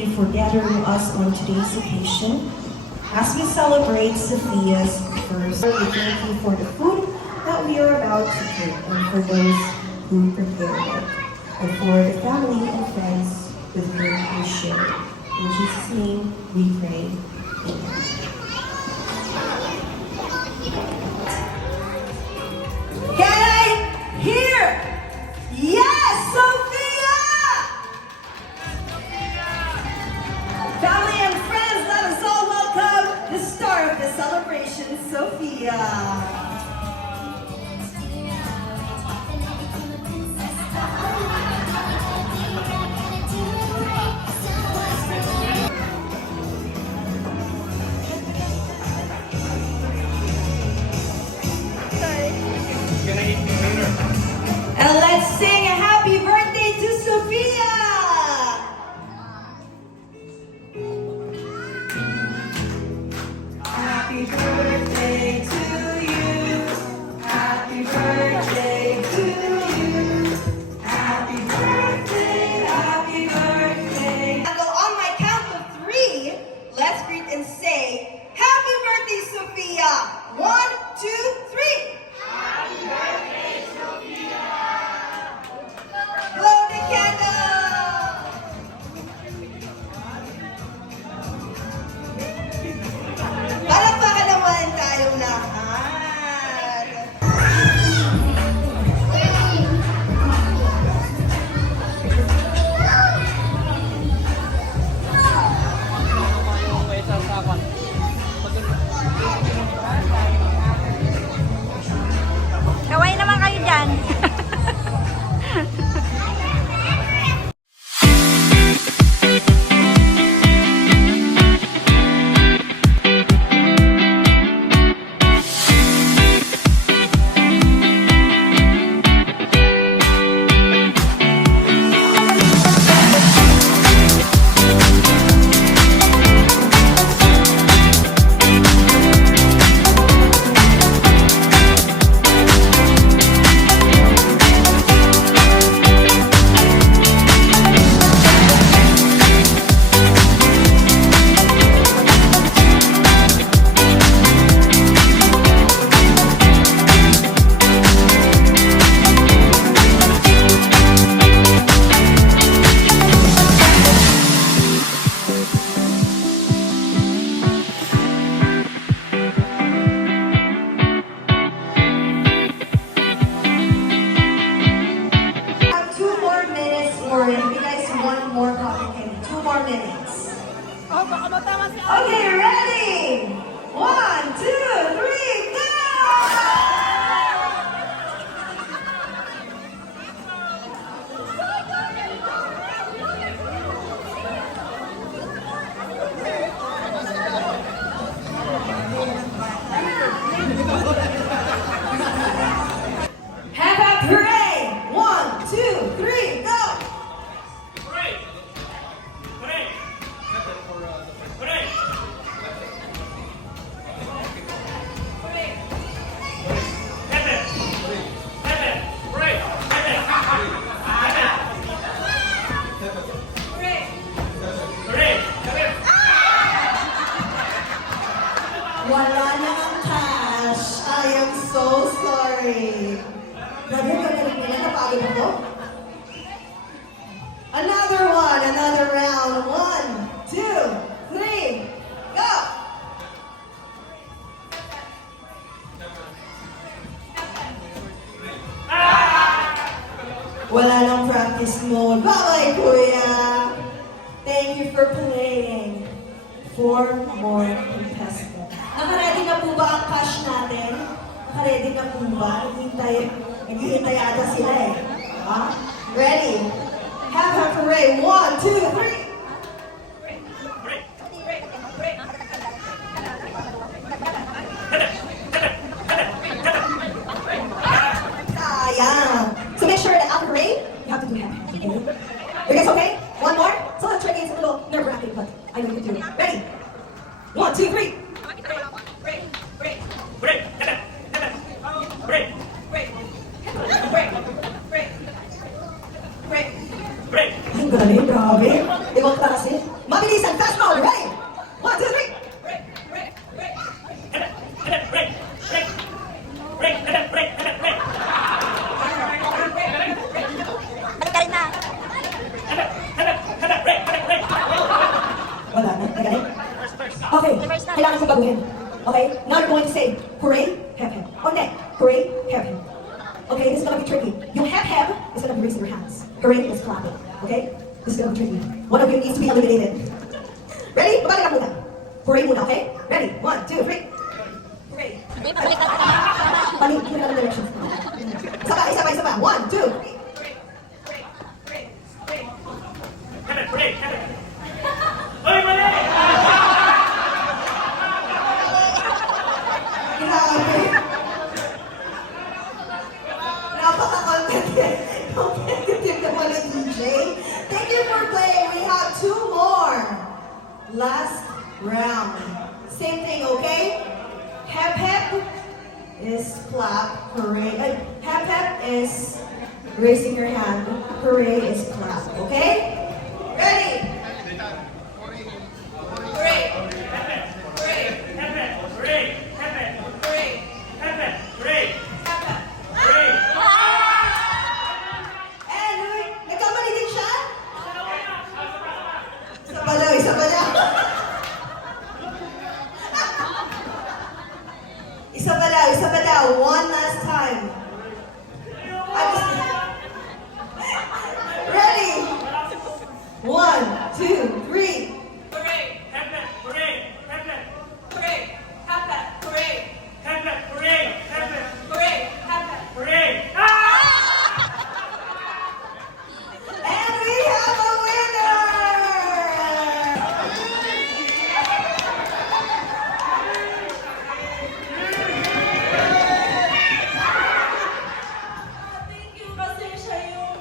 you for gathering us on today's occasion. As we celebrate Sophia's first, we thank you for the food that we are about to cook and for those who prepared it, and for the family and friends with whom we share. In Jesus' name we pray. Amen. Can I hear? Yes, Sophia! Family and friends, let us all welcome the star of the celebration, Sophia. And let's sing a happy birthday to Sophia! Happy birthday to you. Happy birthday to you. Happy birthday, happy birthday. And on my count of 3, let's greet and say, Happy birthday, Sophia! 1, 2, 3. Happy birthday, Sophia! Blow the candle! Palakpakan naman tayong lahat! Kaway naman kayo dyan. Okay, ready? 1, 2, 3, go! Have a parade! 1, 2, 3, go! Wala na ang cash. I am so sorry. Grabe, magaling nila. Napagod ako. Another one, another round. 1, 2, 3, go! Wala nang practice mode. Bye-bye, kuya! Thank you for playing. 4 more contestants. Nakaready na po ba ang cash natin? Nakaready na po ba? Naghihintay ata sila eh. Ha? Ready? Have a parade. 1, 2, 3. Sayang. So make sure that after parade, you have to do half. Okay? You guys okay? One more? So let's try again. It's a little nerve-wracking, but I know you can do it. Ready? 1, 2, 3. Ang galing, grabe. Ibang klase. kailangan kong baguhin. Okay? Now you're going to say, hooray, hep hep. O hindi, hooray, hep hep. Okay, this is gonna be tricky. Yung hep hep is gonna be raising your hands. Hooray is clapping. Okay? This is gonna be tricky. One of you needs to be eliminated. Ready? Babalik lang muna. Hooray muna, okay? Ready? 1, 2, 3. Hooray. Mali, hindi na lang directions. Isa pa. 1, 2, 3. Grabe. Napaka-competitive naman ng DJ. Thank you for playing. We have 2 more. Last round. Same thing, okay? Hep hep is clap. Hooray. Hep hep is raising your hand. Hooray is clap. Okay? Ready? Hooray. And wait, nagkamali din siya? Isa pa daw. Isa pa daw. One last time. Ready? 1, 2, 3. And we have a winner! Thank you kasi siya yung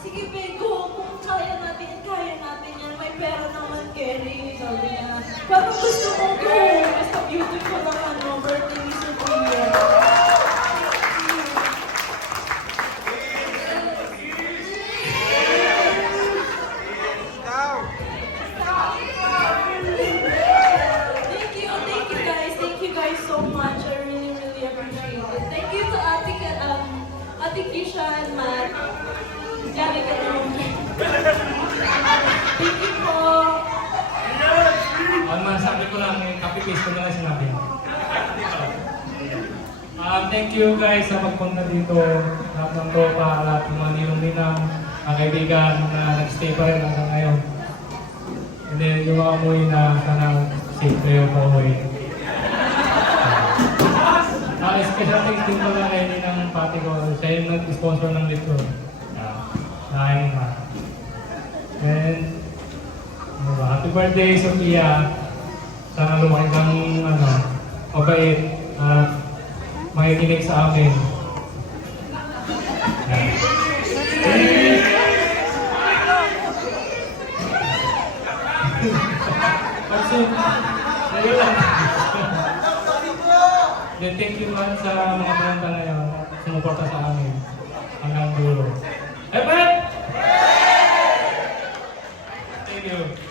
sige Bego, kung kaya natin yan, may pera naman Kerry, sabi niya. Parang gusto ko go, basta beautiful ang birthday ni Sophia. Thank you guys so much. I really appreciate it. Thank you to Ate Kisha and Matt. Gary ka naman. Thank you po. Ang masabi ko lang, copy-paste ko na lang sinabi. Thank you guys sa pagpunta dito. Lahat ng tropa, lahat ng mga ninong-ninang, mga kaibigan na nag-stay pa rin hanggang ngayon. And then yung mga umuwi na sana safe kayo pa uwi. Special thanks din pala kay Ninang Pati ko. Siya yung nag-sponsor ng litro. Nakain na. And happy birthday, Sophia. Sana lumaki kang mabait at makikinig sa amin. Then thank you man sa mga pinanta ngayon at sumuporta sa amin hanggang dulo. Hey, Thank you.